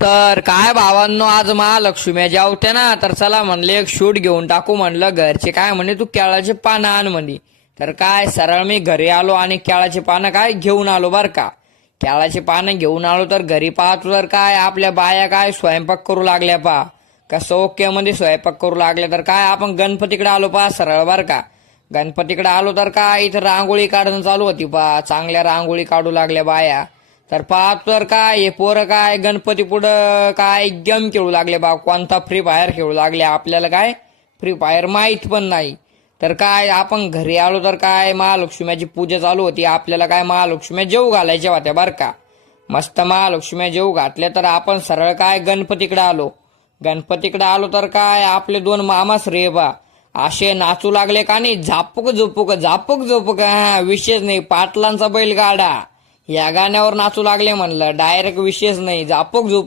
तर काय भावांनो, आज महालक्ष्मी जेवते ना, तर चला म्हणले एक शूट घेऊन टाकू. म्हणलं घरचे काय म्हणे, तू केळाचे पानं आण म्हणे. तर काय सरळ मी घरी आलो आणि केळाची पानं काय घेऊन आलो बर का. केळाची पानं घेऊन आलो तर घरी पाहतो तर काय आपल्या बाया काय स्वयंपाक करू लागल्या पा. कसं ओके मध्ये स्वयंपाक करू लागल्या. तर काय आपण गणपतीकडे आलो पा सरळ बर का. गणपतीकडे आलो तर काय इथं रांगोळी काढणं चालू होती पा. चांगल्या रांगोळी काढू लागल्या बाया. तर पाहतो तर काय हे पोरं काय गणपती पुढं काय गेम खेळू लागले बा. कोणता फ्री फायर खेळू लागले आपल्याला काय फ्री फायर माहीत पण नाही. तर काय आपण घरी आलो तर काय महालक्ष्मीची पूजा चालू होती. आपल्याला काय महालक्ष्मी जेवू घालायच्या होत्या बर का. मस्त महालक्ष्मी जेवू घातल्या तर आपण सरळ काय गणपतीकडे आलो. गणपतीकडे आलो तर काय आपले दोन मामाच रे बा असे नाचू लागले का नाही, झापूक झोपूक झापूक झोपूक. हा विशेष नाही, पाटलांचा बैलगाडा या गाण्यावर नाचू लागले म्हणलं. डायरेक्ट विशेष नाही, झापूक झोपूक